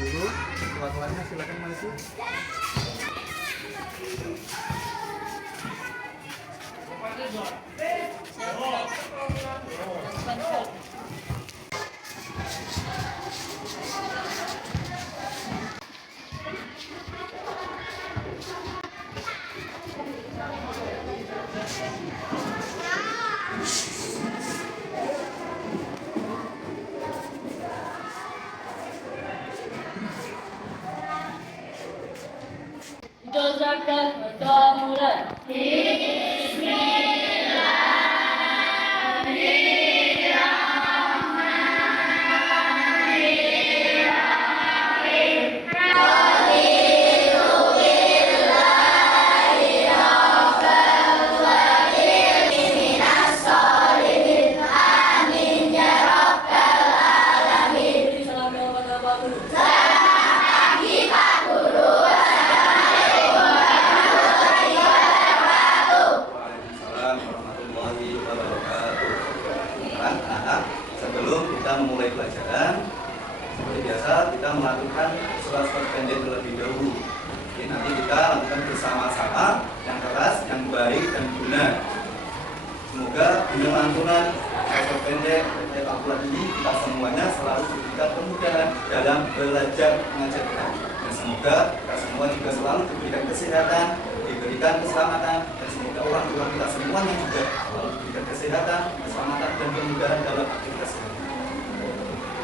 dulu. Tuan-tuannya silakan maju. Dosakan bertemu Sebelum kita memulai pelajaran, seperti biasa kita melakukan surat-surat pendek terlebih dahulu. Jadi nanti kita lakukan bersama-sama yang keras, yang baik dan benar. Semoga dengan lantunan surat pendek dari Al-Quran ini kita semuanya selalu diberikan kemudahan dalam belajar mengajar kita. Dan semoga kita semua juga selalu diberikan kesehatan, diberikan keselamatan, dan semoga orang tua kita semuanya juga selalu diberikan kesehatan, keselamatan dan kemudahan dalam aktivitas kita.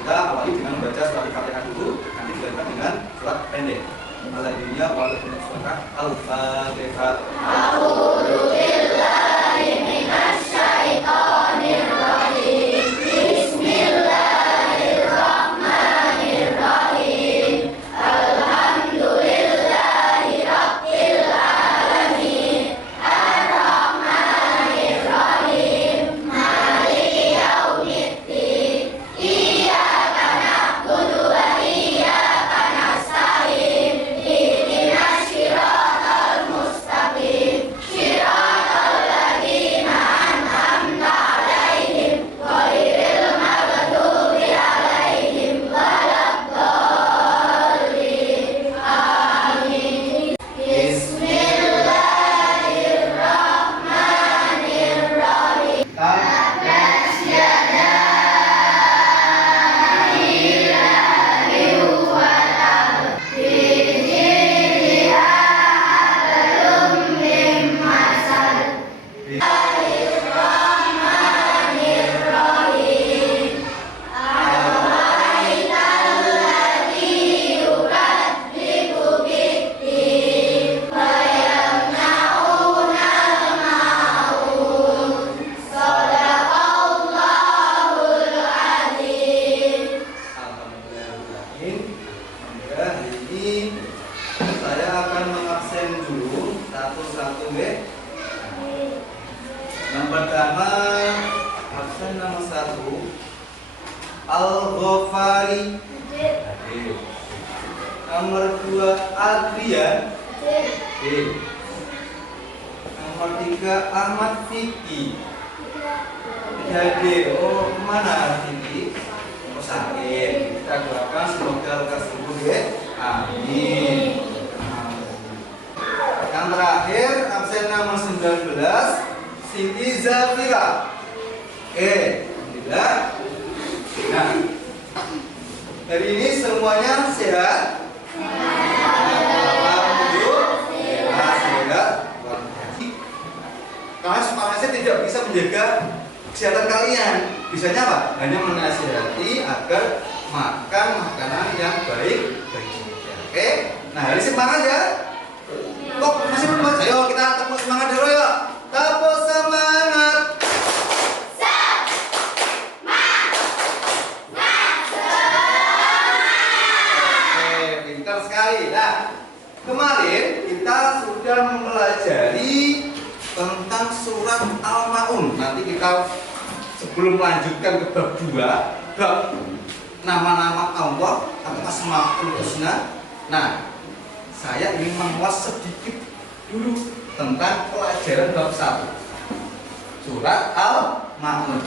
Kita awali dengan membaca surat Al-Fatihah dulu, nanti dilanjutkan dengan surat pendek. Alhamdulillah walaupun surat Al-Fatihah. A'udzu billahi minasyaitonir rajim. Bismillahirrahmanirrahim. Alhamdulillahi rabbil alamin. Ar-Rahmanir Rahim. Maliki yaumiddin. Iyyaka na'budu wa iyyaka nasta'in. Ihdinas siratal mustaqim. Siratal ladzina an'amta 'alaihim ghairil maghdubi 'alaihim waladdallin. Amin. Bismillahirrahmanirrahim. Tabbat yada ilahin wa tab. Bijiniha hablum min masad. Bismillahirrahmanirrahim. Ara'aital ladzi yukadzibu bid-din wa yamna'unal ma'un. Shadaqallahul adzim. Alhamdulillah. Hari ini saya akan mengabsen dulu satu-satu ya. Yang pertama absen nomor 1 Al-Ghafari. Nomor 2 Adrian. Nomor 3 Ahmad Fikri. Jadi, kemana Fikri? Oh, sakit. Kita doakan semoga lekas sembuh ya. Amin. Yang terakhir absen nomor 19 Siti Zafira. Alhamdulillah. Nah, hari ini semuanya sehat. Alhamdulillah sehat. Karena semangatnya tidak bisa menjaga kesehatan kalian. Bisanya apa? Hanya menasihati agar makan makanan yang baik bagi kita. Oke? Nah, hari semangat ya. Kok masih belum baca? Ayo kita tepuk semangat dulu yuk. Tepuk semangat. Oke, pintar sekali. Nah, kemarin kita sudah mempelajari tentang surat Al-Maun. Nanti kita sebelum melanjutkan ke bab 2, bab nama-nama Allah atau Asmaul Husna. Nah, saya ingin mengulas sedikit dulu tentang pelajaran bab 1 surat Al-Maun.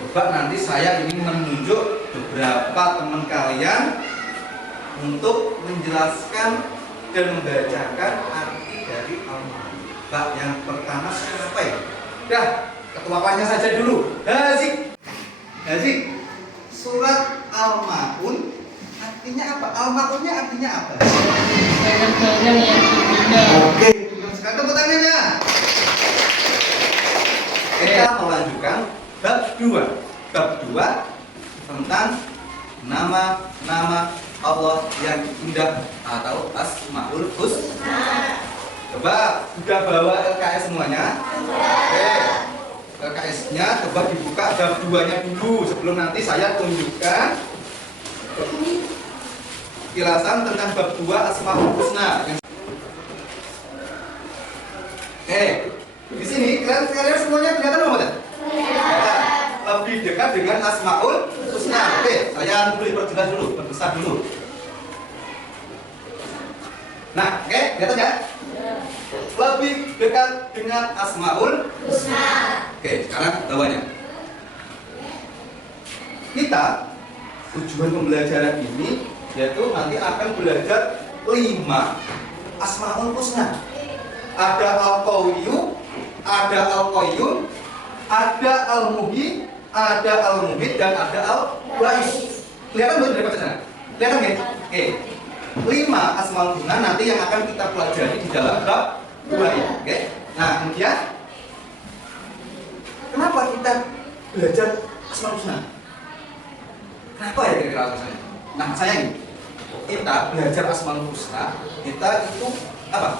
Coba nanti saya ingin menunjuk beberapa teman kalian untuk menjelaskan dan membacakan arti dari Al-Ma'un. Pak, yang pertama siapa ya? Dah, ketua kelasnya saja dulu. Hazik. Hazik. Surat Al-Ma'un artinya apa? Al-Ma'unnya artinya apa? Barang-barang yang berguna. Oke, sekarang tepuk tangannya. Kita melanjutkan bab 2. Bab 2 tentang nama-nama Allah yang indah atau Asmaul Husna. Coba sudah bawa LKS semuanya? Oke. LKS-nya coba dibuka bab 2-nya dulu sebelum nanti saya tunjukkan kilasan tentang bab 2 Asmaul Husna. Oke. Di sini kalian semuanya kelihatan belum ada? Kelihatan. Lebih dekat dengan Asmaul Husna. Oke, saya perjelas dulu, perbesar dulu. Nah, oke, kelihatan ya? Lebih dekat dengan Asmaul Husna. Oke, sekarang bawahnya. Kita tujuan pembelajaran ini yaitu nanti akan belajar 5 Asmaul Husna. Ada Al-Qawiyyu, ada Al-Qayyum, ada Al-Muhyi, ada Al-Mumit, dan ada Al-Ba'is. Kelihatan belum dari bacaan? Kelihatan ya? Oke. 5 Asmaul Husna nanti yang akan kita pelajari di dalam bab 2 ini. Oke. Nah, kemudian kenapa kita belajar Asmaul Husna? Kenapa ya kira-kira alasannya? Nah, saya ini kita belajar Asmaul Husna, kita itu apa?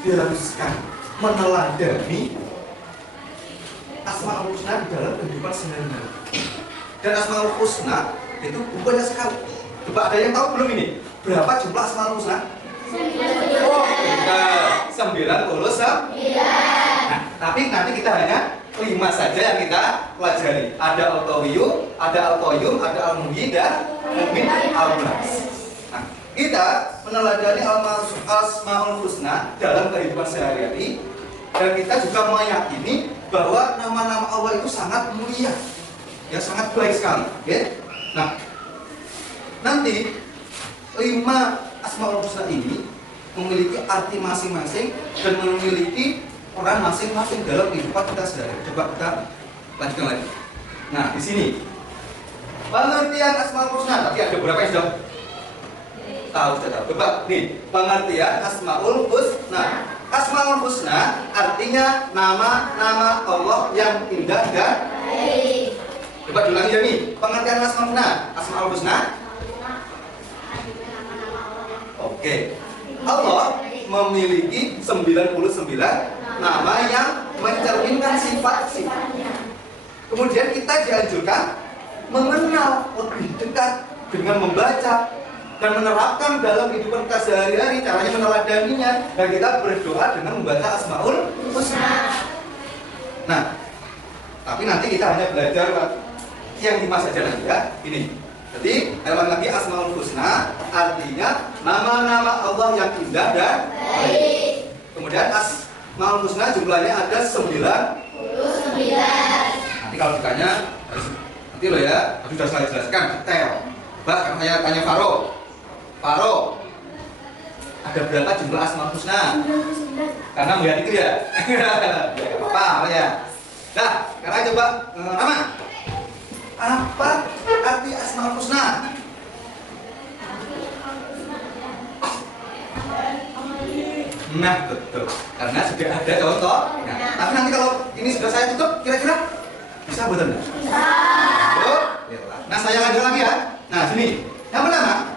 Diharuskan meneladani Asmaul Husna di dalam kehidupan sehari-hari. Dan Asmaul Husna itu bukannya sekali. Coba ada yang tahu belum ini? Berapa jumlah Asmaul Husna? 99. Nah, tapi nanti kita hanya 5 saja yang kita pelajari. Ada Al-Qawiyyu, ada Al-Qayyum, ada Al-Muhyi, dan Al-Mumit, Al-Ba'is. Nah, kita meneladani Asmaul Husna dalam kehidupan sehari-hari, dan kita juga meyakini bahwa nama-nama Allah itu sangat mulia, ya sangat baik sekali. Okay? Nah, nanti 5 Asmaul Husna ini memiliki arti masing-masing dan memiliki peran masing-masing dalam kehidupan kita sehari-hari. Coba kita lanjutkan lagi. Nah, di sini pengertian Asmaul Husna. Tadi ada beberapa yang sudah tahu, sudah tahu. Coba nih, pengertian Asmaul Husna. Asmaul Husna artinya nama-nama Allah yang indah dan baik. Coba diulangi ya nih, pengertian Asmaul Husna. Asmaul Husna. Oke. Allah memiliki 99 nama yang mencerminkan sifat-sifatnya. Kemudian kita dianjurkan mengenal lebih dekat dengan membaca dan menerapkan dalam kehidupan kita sehari-hari, caranya meneladaninya, dan kita berdoa dengan membaca Asmaul Husna. Nah, tapi nanti kita hanya belajar yang 5 saja nanti ya. Ini. Jadi, ulang lagi, Asmaul Husna artinya nama-nama Allah yang indah dan baik. Kemudian Asmaul Husna jumlahnya ada 99. Nanti kalau ditanya nanti loh ya, sudah saya jelaskan detail. Coba saya tanya Faro, ada berapa jumlah Asmaul Husna? Karena melihat itu ya. Ya apa ya. Nah, sekarang coba Rama. Apa arti Asmaul Husna? Nah, betul. Karena sudah ada contoh. Nah, tapi nanti kalau ini sudah saya tutup, kira-kira bisa betul nggak? Bisa. Nah, saya lanjut lagi ya. Nah, sini. Yang pertama,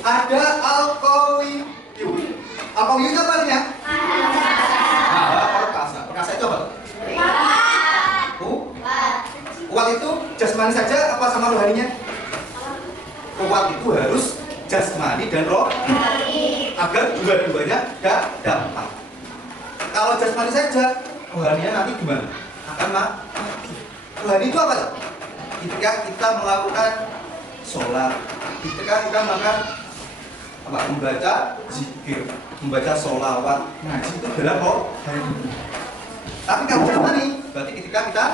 ada Al-Qawiyyu. Al-Qawiyyu itu apa artinya? Perkasa. Perkasa itu apa? Kuat itu jasmani saja apa sama rohaninya? Kuat itu harus jasmani dan rohani agar dua-duanya gak dampak. Kalau jasmani saja, rohaninya nanti gimana? Akan mati. Rohani itu apa? Ketika kita melakukan sholat, ketika kita makan apa? Membaca zikir, membaca sholawat, ngaji itu adalah rohani. Tapi kalau jasmani, berarti ketika kita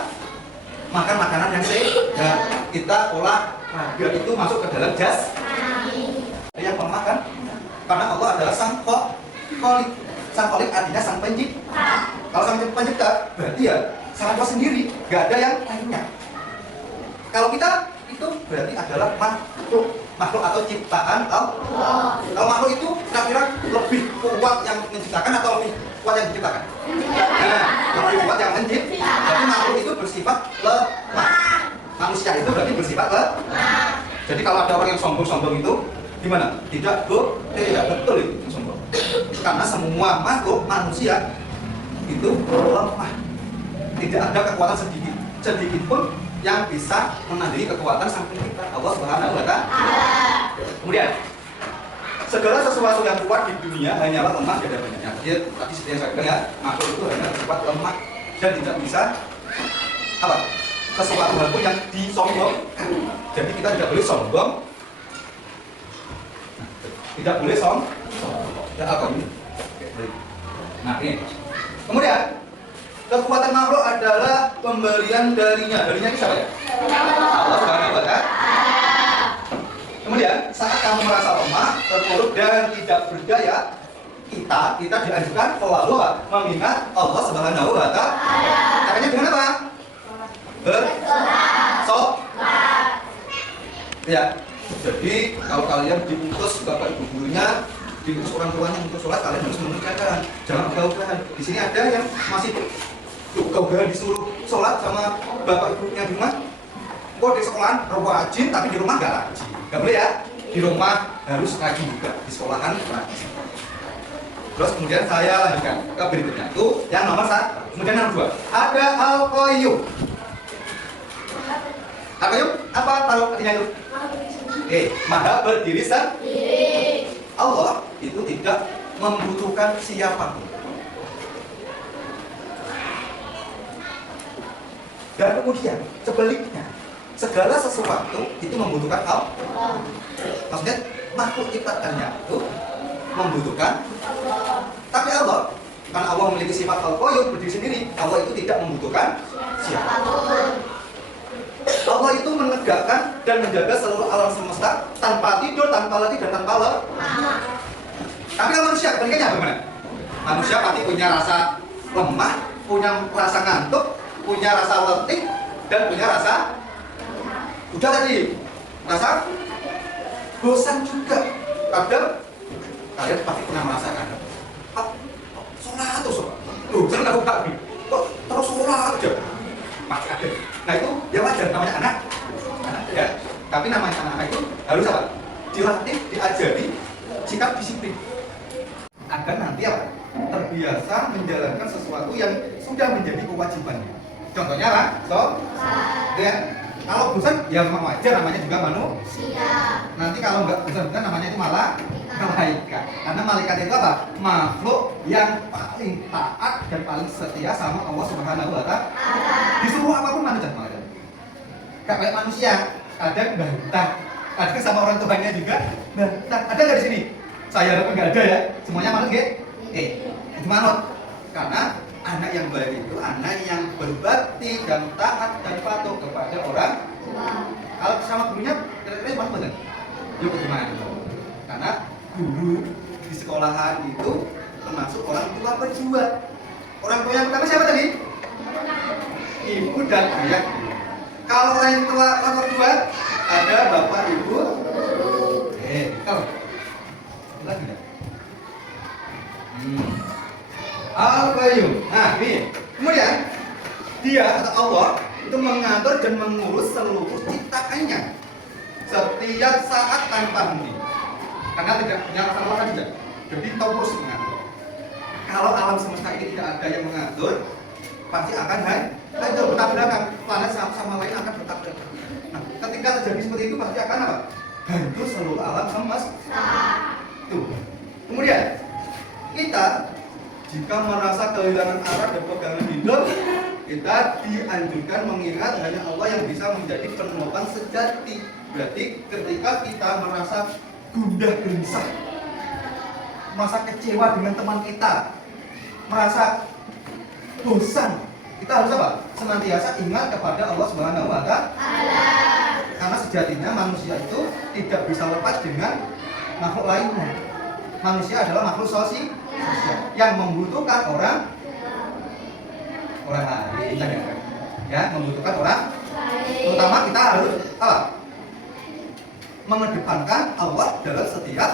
makan makanan yang sehat. Kita olahraga itu masuk ke dalam jas yang lemah kan? Karena Allah adalah sang kholik. Sang kholik artinya sang pencipta. Kalau sang pencipta, berarti ya sang Allah sendiri, gak ada yang lainnya. Kalau kita itu berarti adalah makhluk atau ciptaan Allah. Kalau makhluk itu kira-kira lebih kuat yang menciptakan atau lebih kuat yang diciptakan? Nah, lebih kuat yang menciptakan. Jadi makhluk itu bersifat lemah. Manusia itu berarti bersifat lemah. Jadi kalau ada orang yang sombong-sombong itu gimana? Tidak betul itu sombong. Karena semua makhluk manusia itu lemah. Tidak ada kekuatan sedikit pun yang bisa menandingi kekuatan sang pencipta Allah Subhanahu wa Ta'ala. Kemudian segala sesuatu yang kuat di dunia hanyalah lemah dan banyaknya. Jadi tadi seperti yang saya bilang ya, makhluk itu hanya bersifat lemah dan tidak bisa apa? Sesuatu hal pun yang disombong. Jadi kita tidak boleh sombong. Tidak boleh sombong. Ya apa ini? Nah ini. Kemudian kekuatan makhluk adalah pemberian darinya. Darinya ini siapa ya? Allah Subhanahu wa Ta'ala. Kemudian saat kamu merasa lemah, terpuruk dan tidak berdaya, kita dianjurkan selalu mengingat Allah Subhanahu wa Ta'ala. Caranya dengan apa? Bersolat. Ya. Jadi kalau kalian diutus bapak ibu gurunya, diutus orang tuanya untuk sholat, kalian harus mengerjakan. Jangan gaugahan. Di sini ada yang masih gaugahan disuruh sholat sama bapak ibunya di rumah. Kok di sekolah rajin tapi di rumah nggak rajin. Nggak boleh ya. Di rumah harus rajin juga. Di sekolahan rajin. Terus kemudian saya lanjutkan ke berikutnya. Itu yang nomor 1. Kemudian yang 2. Ada Al-Qayyum. Al-Qayyum apa taruh artinya itu? Maha berdiri sendiri. Allah itu tidak membutuhkan siapapun. Dan kemudian sebaliknya, segala sesuatu itu membutuhkan Allah. Maksudnya makhluk ciptaannya itu membutuhkan. Tapi Allah, karena Allah memiliki sifat Al-Qayyum, berdiri sendiri, Allah itu tidak membutuhkan siapapun. Allah itu menegakkan dan menjaga seluruh alam semesta tanpa tidur, tanpa letih, dan tanpa lelah. Tapi kalau manusia kebalikannya bagaimana? Manusia pasti punya rasa lemah, punya rasa ngantuk, punya rasa letih, dan punya rasa udah tadi rasa bosan juga. Kadang kalian pasti pernah merasakan, Pak, sholat terus, jangan aku tak kok terus sholat aja, pasti ada. Nah itu ya wajar, namanya anak ya. Tapi namanya anak itu harus apa? Dilatih, diajari sikap disiplin agar nanti apa? Terbiasa menjalankan sesuatu yang sudah menjadi kewajibannya. Contohnya lah, ya. Kalau bosan ya memang wajar, namanya juga manusia. Nanti kalau nggak bosan-bosan namanya itu malah malaikat. Karena malaikat itu apa? Makhluk yang paling taat dan paling setia sama Allah Subhanahu wa Ta'ala. Disuruh apapun manusia malaikat. Gak kayak manusia, kadang bantah. Kadang sama orang tuanya juga bantah. Ada nggak di sini? Saya harap nggak ada ya. Semuanya manut nggak? Itu manut. Karena anak yang baik itu anak yang berbakti dan taat dan patuh kepada orang. Kalau sama gurunya, kira-kira mana benar? Yuk bagaimana? Karena guru di sekolahan itu termasuk orang tua berjuang. Orang tua yang pertama siapa tadi? Ibu dan ayah. Kalau orang tua kedua ada bapak ibu. Kalau lagi enggak? Al-Qayyum. Nah ini. Kemudian dia atau Allah itu mengatur dan mengurus seluruh ciptaannya setiap saat tanpa henti. Karena tidak punya rasa lelah juga. Jadi terus mengatur. Kalau alam semesta ini tidak ada yang mengatur, pasti akan hancur, bertabrakan. Planet sama lain akan bertabrakan. Nah, ketika terjadi seperti itu pasti akan apa? Hancur seluruh alam semesta. Tuh. Kemudian kita jika merasa kehilangan arah dan pegangan hidup, kita dianjurkan mengingat hanya Allah yang bisa menjadi penopang sejati. Berarti ketika kita merasa gundah gelisah, merasa kecewa dengan teman kita, merasa bosan kita harus apa? Senantiasa ingat kepada Allah Subhanahu wa Ta'ala. Karena sejatinya manusia itu tidak bisa lepas dengan makhluk lainnya. Manusia adalah makhluk sosial yang membutuhkan orang lain, ya, membutuhkan orang. Terutama kita harus apa? Mengedepankan Allah dalam setiap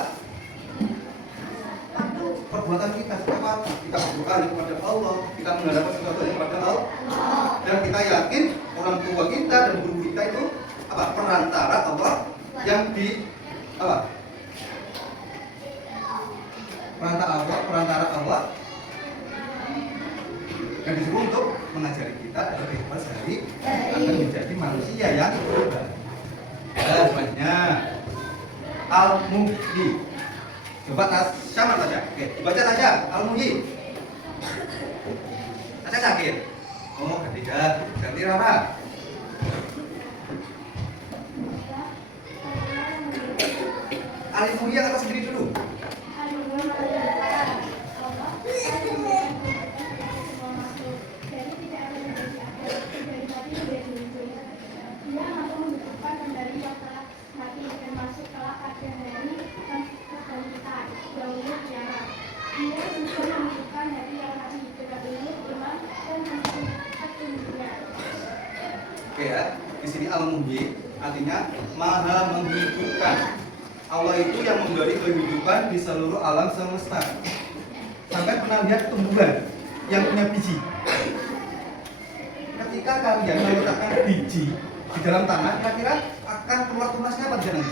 perbuatan kita. Apa? Kita berdoa kepada Allah, kita mengharapkan sesuatu kepada Allah, dan kita yakin orang tua kita dan guru kita itu apa? Perantara Allah yang di apa? Perantara Allah yang disuruh untuk mengajari kita agar kehidupan sehari agar menjadi manusia yang baik. Selanjutnya Al-Muhyi. Coba sama saja. Oke, dibaca saja Al-Muhyi. Saya sakit. Oh, ganti Rara. Al-Muhyi yang atas sendiri dulu. Oke ya, di sini Al-Muhyi artinya Maha menghidupkan. Allah itu yang memberi kehidupan di seluruh alam semesta. Sampai pernah lihat tumbuhan yang punya biji? Ketika kalian meletakkan biji di dalam tanah, kira-kira akan keluar tunasnya apa jangan?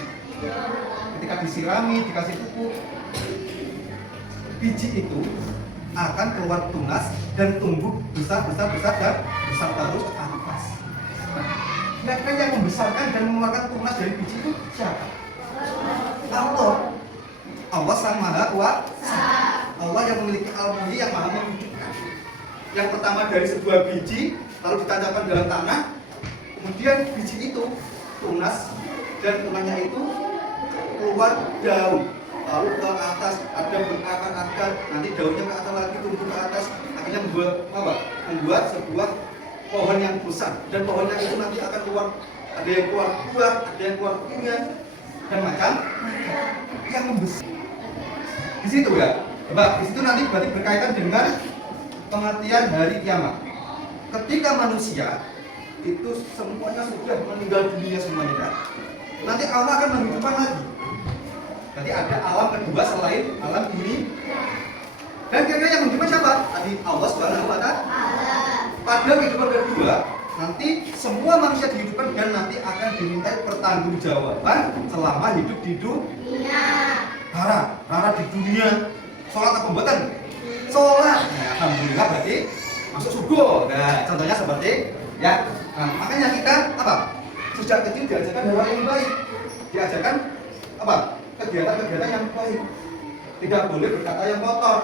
Ketika disirami, dikasih pupuk, biji itu akan keluar tunas dan tumbuh besar dan besar terus ke atas. Kira-kira yang membesarkan dan mengeluarkan tunas dari biji itu siapa? Allah. Allah Sang Maha Kuasa. Allah yang memiliki Al-Muhyi yang Maha menghidupkan. Yang pertama dari sebuah biji lalu ditancapkan dalam tanah, kemudian biji itu tunas dan tunasnya itu keluar daun, lalu ke atas ada berakar-akar, nanti daunnya ke atas lagi tumbuh ke atas, akhirnya membuat sebuah pohon yang besar, dan pohonnya itu nanti akan keluar, ada yang keluar buah, ada yang keluar bunga dan macam yang membesar. Di situ ya, coba di situ nanti berarti berkaitan dengan pengertian hari kiamat. Ketika manusia itu semuanya sudah meninggal dunia semuanya, kan? Nanti Allah akan menghidupkan lagi. Berarti ada alam kedua selain alam ini. Dan kira-kira yang menghidupkan siapa? Tadi Allah Subhanahu wa Ta'ala. Pada kehidupan kedua, nanti semua manusia dihidupkan dan nanti akan dimintai pertanggungjawaban selama hidup di dunia. Rara di dunia sholat apa buatan? Sholat. Nah, alhamdulillah berarti masuk surga. Nah, contohnya seperti ya. Nah, makanya kita apa? Sejak kecil diajarkan hal yang baik. Diajarkan apa? Kegiatan-kegiatan yang baik. Tidak boleh berkata yang kotor.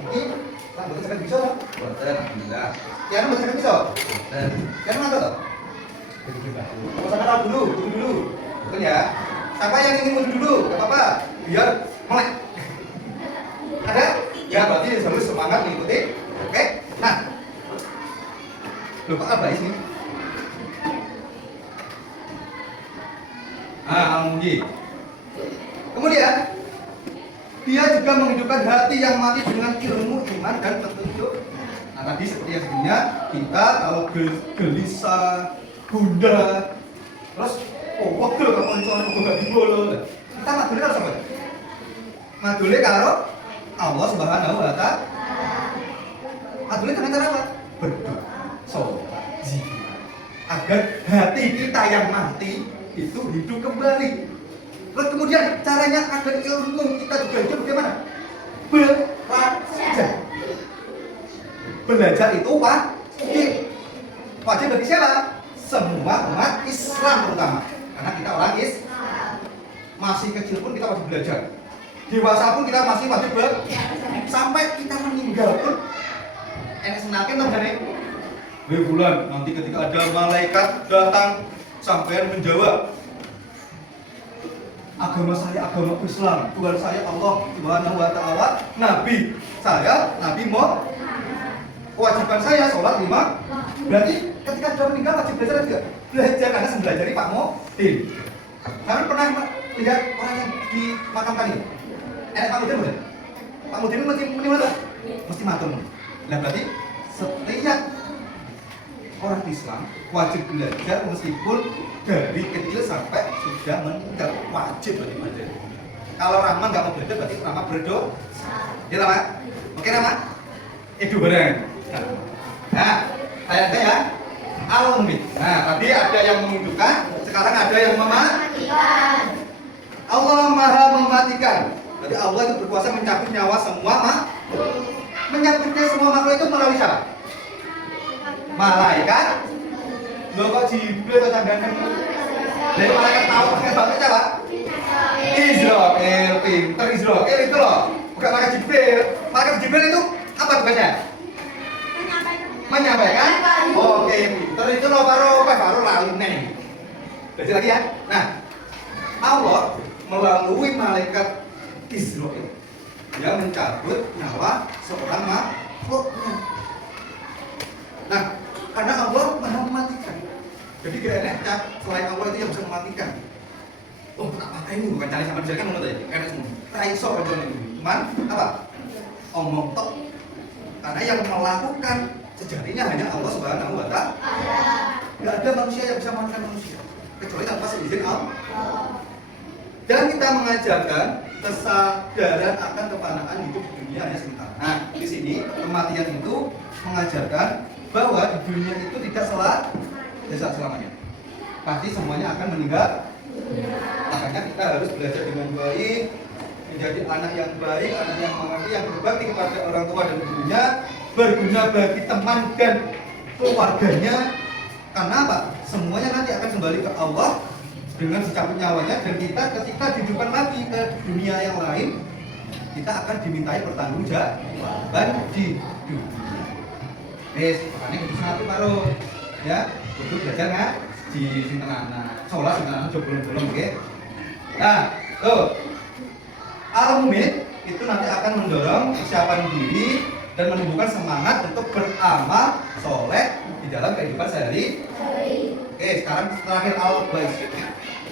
Ini kan bacakan bisa? Boten, alhamdulillah. Yang bacakan bisa? Boten. Yang mana toh? Bacakan dulu. Betul ya. Siapa yang ingin mundur dulu? Gak apa-apa. Biar melek. Ada? Ya berarti harus semangat mengikuti. Oke. Nah, lupa apa ini? Al-Muhyi. Kemudian dia juga menghidupkan hati yang mati dengan ilmu, iman dan petunjuk. Nah tadi seperti yang sebelumnya, kita kalau gelisah, gundah, terus wegel kalau misalnya gak dibolo, kita madule harus apa? Madule karo Allah Subhanahu wa Ta'ala. Madule dengan cara apa? Berdoa, sholat, zikir, agar hati kita yang mati itu hidup kembali. Terus kemudian caranya agar ilmu kita juga hidup bagaimana? Belajar. Belajar itu wajib. Wajib bagi siapa? Semua umat Islam terutama. Karena kita orang Islam. Masih kecil pun kita wajib belajar. Dewasa pun kita masih wajib belajar. Sampai kita meninggal pun enak senakin tuh dari bulan nanti ketika ada malaikat datang sampai menjawab, agama saya agama Islam, Tuhan saya Allah Subhanahu wa Ta'ala, Nabi saya Nabi Muhammad. kewajiban saya sholat 5. Berarti ketika sudah meninggal wajib belajar juga. Belajar karena mempelajari Pak Mudin. Kalian pernah lihat orang yang dimakamkan ini? Pak Mudin bukan? Pak Mudin mesti meninggal, mesti matur. Nah berarti setiap orang Islam wajib belajar meskipun dari kecil sampai sudah meninggal, wajib berarti belajar. Kalau Rama nggak mau belajar berarti Rama berdosa. Ya Rama? Oke Rama? Itu bareng. Nah, ayatnya ya. Al-Mumit. Nah, tadi ada yang menghidupkan, sekarang ada yang mematikan. Allah Maha mematikan. Jadi Allah itu berkuasa mencabut nyawa semua makhluk. Menyabutnya semua makhluk itu melalui siapa? Malaikat. Loh kok Jibril atau Candana? Dari malaikat tahu pakai bahasa siapa? Israel, pinter Israel itu loh. Bukan malaikat Jibril. Malaikat Jibril itu apa tugasnya? Menyampaikan. Oke, pinter itu loh baru lalu nih. Belajar lagi ya. Nah, Allah melalui malaikat Israel yang mencabut nyawa seorang makhluknya. Nah, karena Allah Maha mematikan. Jadi gak enak selain Allah itu yang bisa mematikan. Oh, apa ini bukan cari sama dia kan menurut aja. Enak semua. Raiso aja ini. Cuman apa? Omong tok. Karena yang melakukan sejatinya hanya Allah Subhanahu wa Ta'ala. Gak ada manusia yang bisa mematikan manusia kecuali tanpa seizin Allah. Dan kita mengajarkan kesadaran akan kefanaan hidup di dunia hanya sebentar. Nah, di sini kematian itu mengajarkan bahwa di dunia itu tidak selamanya. Pasti semuanya akan meninggal. Makanya kita harus belajar dengan baik, menjadi anak yang baik, anak yang mengerti, yang berbakti kepada orang tua dan ibunya, berguna bagi teman dan keluarganya. Karena apa? Semuanya nanti akan kembali ke Allah dengan secabut nyawanya, dan kita ketika dihidupkan lagi ke dunia yang lain, kita akan dimintai pertanggungjawaban di dunia. Makanya itu satu baru ya, untuk belajar nggak di sinten anak, sholat sinten anak coba belum, oke? Nah, Al-Mumit itu nanti akan mendorong kesiapan diri dan menumbuhkan semangat untuk beramal soleh di dalam kehidupan sehari. Oke, sekarang terakhir Al-Bais.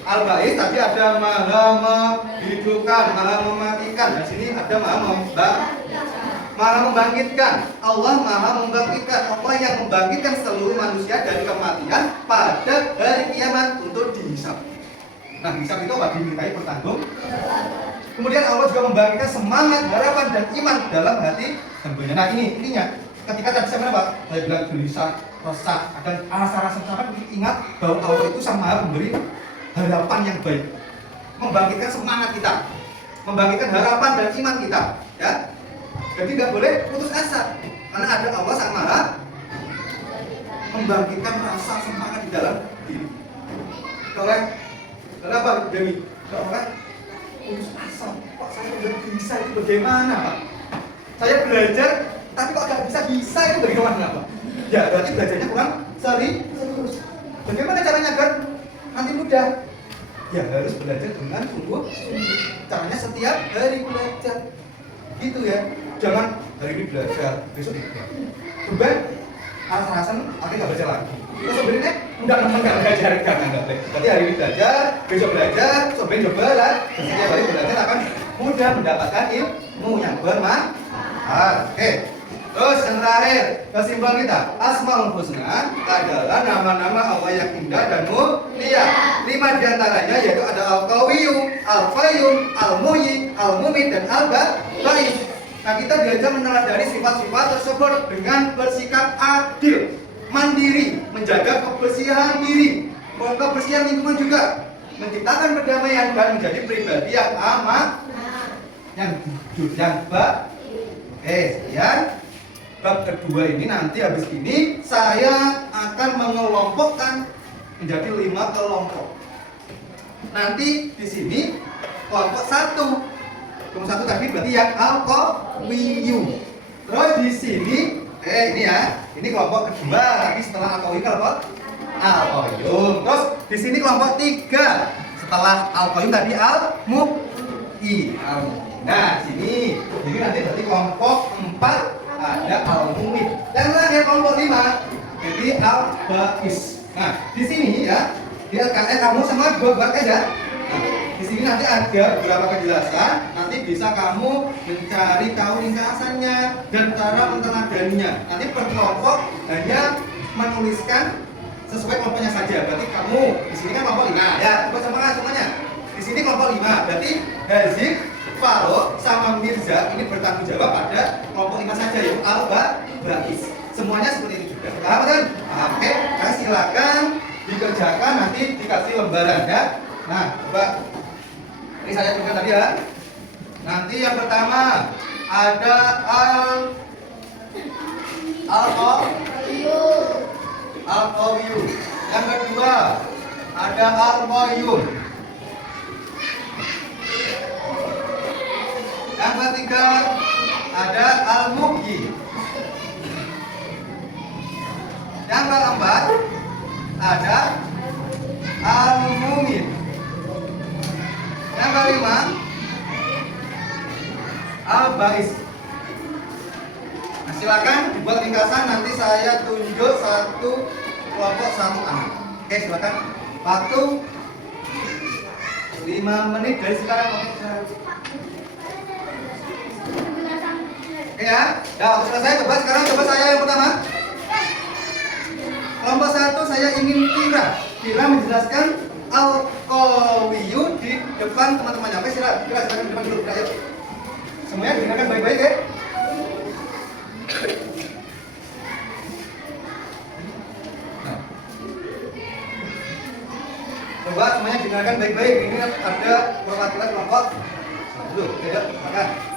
Al-Bais tadi ada Maha menghidupkan, Maha mematikan. Di sini ada Maha membangkitkan. Allah Maha membangkitkan. Allah yang membangkitkan seluruh manusia dari kematian pada hari kiamat untuk dihisab. Nah, hisab itu apa? Dimintai pertanggung. Kemudian Allah juga membangkitkan semangat, harapan dan iman dalam hati hambanya. Nah, ini intinya. Ketika tadi saya apa? Saya bilang gelisah, resah, dan rasa-rasa kan ingat bahwa Allah itu sang Maha memberi harapan yang baik, membangkitkan semangat kita, membangkitkan harapan dan iman kita, ya. Jadi nggak boleh putus asa, karena ada Allah sang Maha membangkitkan rasa semangat di dalam diri. Oleh kenapa Dewi? Oleh putus asa. Kok saya udah bisa itu bagaimana, Pak? Saya belajar, tapi kok nggak bisa itu bagaimana, Pak? Ya berarti belajarnya kurang serius. Bagaimana caranya agar nanti mudah? Ya harus belajar dengan sungguh. Caranya setiap hari belajar, gitu ya. Jangan hari ini belajar, besok tidak. Beban, alasan-alasan akhirnya nggak belajar lagi. Terus sebenarnya udah nemen nggak belajar kan? Berarti hari ini belajar, besok belajar, sebenarnya coba lah. Setiap hari belajar akan mudah mendapatkan ilmu yang bermanfaat. Oke. Terus yang terakhir, kesimpulan kita, Asmaul Husna adalah nama-nama Allah yang indah dan mulia. 5 diantaranya yaitu ada Al-Qawiyyu, Al-Qayyum, Al-Muhyi, Al-Mumit, dan Al-Ba'is. Nah, kita diajar meneladani sifat-sifat tersebut dengan bersikap adil, mandiri, menjaga kebersihan diri, kebersihan lingkungan juga, menciptakan perdamaian dan menjadi pribadi yang aman, yang jujur, yang baik. Sekian. Bab kedua ini nanti habis ini saya akan mengelompokkan menjadi 5 kelompok. Nanti di sini kelompok 1. Kelompok 1 tadi berarti yang Al-Qawiyyu. Terus di sini ini ya, ini kelompok kedua lagi setelah Al-Qawiyyu kelompok Al-Qayyum. Terus di sini kelompok 3 setelah Al-Qayyum tadi Al-Muhyi. Nah, sini. Jadi nanti berarti kelompok 4 ada Al-Mumit. Dan kelompok 5, jadi al-ba'is. Nah, di sini ya, di LKS kamu semua buat aja. Nah, di sini nanti ada beberapa penjelasan, nanti bisa kamu mencari tahu ringkasannya dan cara menteladaninya. Nanti per kelompok hanya menuliskan sesuai kelompoknya saja. Berarti kamu di sini kan kelompok 5 ya, coba sama semuanya. Di sini kelompok 5, berarti Haziq, Farouk, sama Mirza ini bertanggung jawab pada kelompok 5 saja, yaitu al-ba'is. Semuanya seperti itu juga. Paham kan? Paham, oke? Nah, silakan dikerjakan, nanti dikasih lembaran ya. Nah, coba ini saya tunjukkan tadi ya. Nanti yang pertama ada al-qawiyu. Yang kedua ada al-qayyum. Yang ketiga ada al-muhyi. Yang keempat ada al-mumit. Yang kelima al-ba'is. Nah, silakan dibuat ringkasan, nanti saya tunjuk satu kelompok satu anak. Oke, silakan. Waktu 5 menit dari sekarang. Oke ya. Ya, selesai. Coba saya yang pertama. Kelompok 1 saya ingin Kira menjelaskan al-qawiyu di depan teman-temannya. Oke, silakan di depan dulu. Ayo. Semuanya dengarkan baik-baik ya. Nah. Coba semuanya dengarkan baik-baik. Ini ada perwakilan kelompok. Dulu, ya, makan.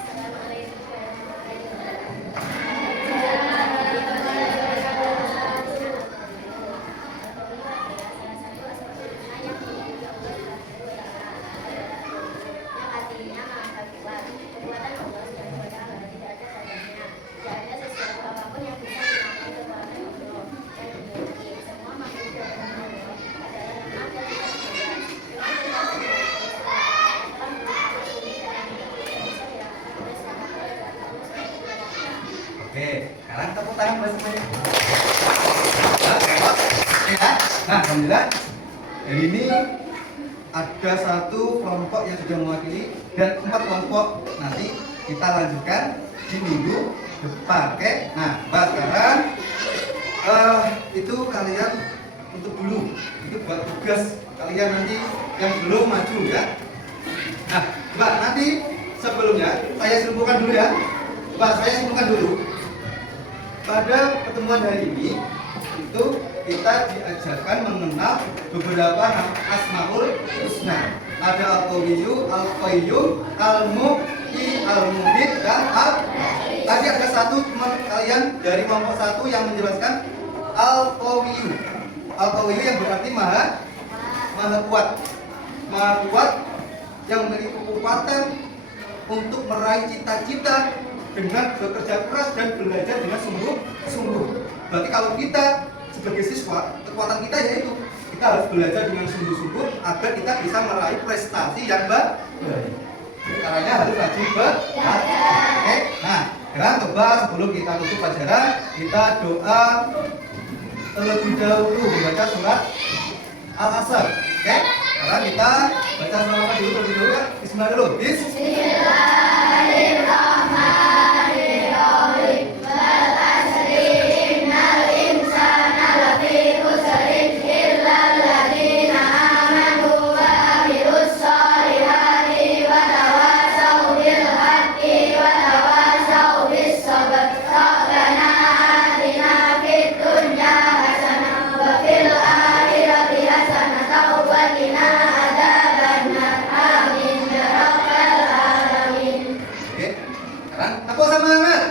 Oke, sekarang tepuk tangan buat semuanya. Nah, alhamdulillah. Jadi ini ada satu kelompok yang sudah mewakili dan 4 kelompok nanti kita lanjutkan di minggu depan. Oke. Nah, sekarang itu kalian untuk dulu. Itu buat tugas kalian nanti yang belum maju ya. Nah, coba nanti sebelumnya saya simpulkan dulu ya. Saya simpulkan dulu. Pada pertemuan hari ini itu kita diajarkan mengenal beberapa asmaul husna. Ada al-qawiyu, al-qayyum, al-muhyi, al-mumit, dan tadi ada satu teman kalian dari kelompok 1 yang menjelaskan al-qawiyu. Al-qawiyu yang berarti maha kuat. Maha kuat yang memiliki kekuatan untuk meraih cita-cita dengan bekerja keras dan belajar dengan sungguh-sungguh. Berarti kalau kita sebagai siswa, kekuatan kita yaitu kita harus belajar dengan sungguh-sungguh agar kita bisa meraih prestasi yang baik. Caranya harus rajin belajar. Oke. Nah, sekarang coba sebelum kita tutup pelajaran, kita doa terlebih dahulu membaca surat Al-Asr. Oke. Sekarang kita baca surat dulu ya. Bismillah dulu. Bismillahirrahmanirrahim. Sekarang tepuk semangat.